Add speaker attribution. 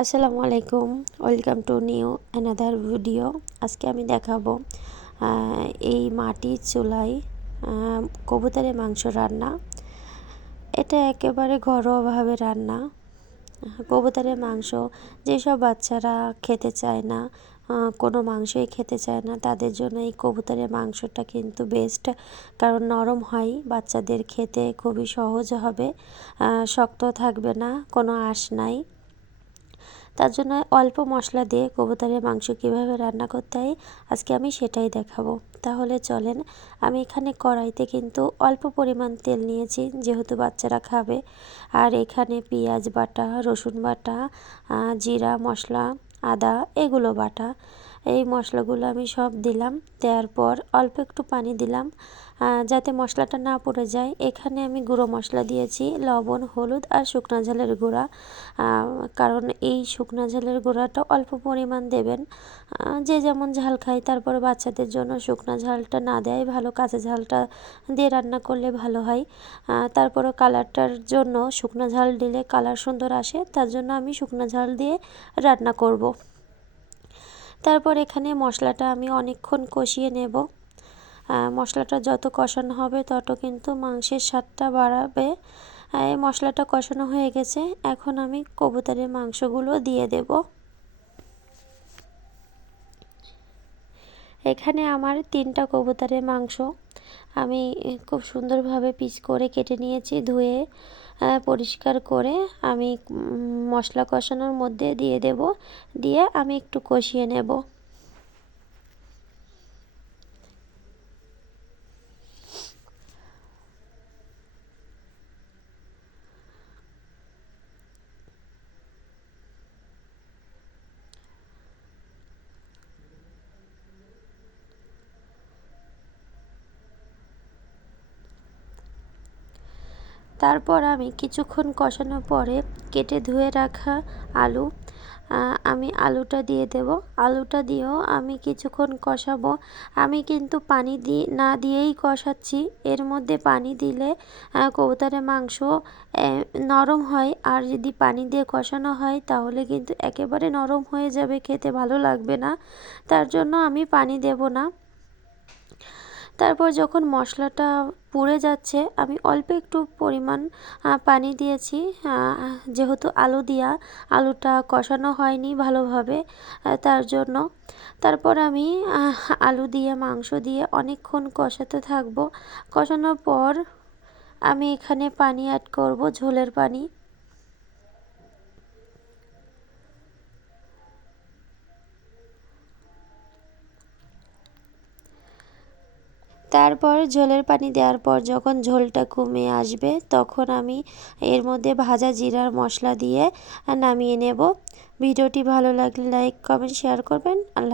Speaker 1: আসসালামু আলাইকুম। Welcome to new another video আজকে আমি দেখাবো এই মাটির চুলাই কবুতরের মাংস রান্না। এটা একেবারে ঘরোয়াভাবে রান্না। কবুতরের মাংস, যেসব বাচ্চারা খেতে চায় না কোনো মাংসই খেতে চায় না, তাদের জন্য এই কবুতরের মাংসটা কিন্তু বেস্ট কারণ নরম হয়, বাচ্চাদের খেতে খুবই সহজ হবে শক্ত থাকবে না, কোনো আঁশ নাই। তার জন্য অল্প মশলা দিয়ে কবুতরের মাংস কীভাবে রান্না করতে হয় আজকে আমি সেটাই দেখাবো। তাহলে চলেন, আমি এখানে কড়াইতে কিন্তু অল্প পরিমাণ তেল নিয়েছি, যেহেতু বাচ্চারা খাবে। আর এখানে পেঁয়াজ বাটা, রসুন বাটা জিরা, মশলা, আদা, এগুলো বাটা। এই মশলাগুলো আমি সব দিলাম, দেওয়ার পর অল্প একটু পানি দিলাম যাতে মশলাটা না পড়ে যায়। এখানে আমি গুঁড়ো মশলা দিয়েছি, লবণ, হলুদ আর শুকনা ঝালের গুঁড়া। কারণ এই শুকনা ঝালের গুঁড়াটা অল্প পরিমাণ দেবেন। যে যেমন ঝাল খায়, তারপরে বাচ্চাদের জন্য শুকনা ঝালটা না দেয়, ভালো কাঁচা ঝালটা দিয়ে রান্না করলে ভালো হয়। তারপরে কালারটার জন্য শুকনো ঝাল দিলে কালার সুন্দর আসে, তার জন্য আমি শুকনো ঝাল দিয়ে রান্না করব। তারপর এখানে মশলাটা আমি অনেকক্ষণ কষিয়ে নেব। মশলাটা যত কষানো হবে তত কিন্তু মাংসের স্বাদটা বাড়াবে। এই মশলাটা কষানো হয়ে গেছে। এখন আমি কবুতরের মাংসগুলো দিয়ে দেব। এখানে আমার তিনটা কবুতরের মাংস। আমি খুব সুন্দরভাবে পিস করে কেটে নিয়েছি, ধুয়ে পরিষ্কার করে আমি মশলা কষানোর মধ্যে দিয়ে দেব, দিয়ে আমি একটু কষিয়ে নেব। তারপর আমি কিছুক্ষণ কষানোর পরে কেটে ধুয়ে রাখা আলু আমি আলুটা দিয়ে দেব। আলুটা দিয়েও আমি কিছুক্ষণ কষাবো। আমি কিন্তু পানি দিয়ে না দিয়েই কষাচ্ছি। এর মধ্যে পানি দিলে কবুতরের মাংস নরম হয়। আর যদি পানি দিয়ে কষানো হয়, তাহলে কিন্তু একেবারে নরম হয়ে যাবে। খেতে ভালো লাগবে না। তার জন্য আমি পানি দেব না। তারপর যখন মশলাটা পুড়ে যাচ্ছে, আমি অল্প একটু পরিমাণ পানি দিয়েছি। যেহেতু আলু দিয়া আলুটা কষানো হয়নি ভালোভাবে তার জন্য। তারপর আমি আলু দিয়ে, মাংস দিয়ে অনেকক্ষণ কষাতে থাকব। কষানোর পর আমি এখানে পানি অ্যাড করব, ঝোলের পানি। তারপর ঝোলের পানি দেওয়ার পর যখন ঝোলটা কমে আসবে, তখন আমি এর মধ্যে ভাজা জিরার মশলা দিয়ে নামিয়ে নেব। ভিডিওটি ভালো লাগলে লাইক, কমেন্ট, শেয়ার করবেন। আল্লাহ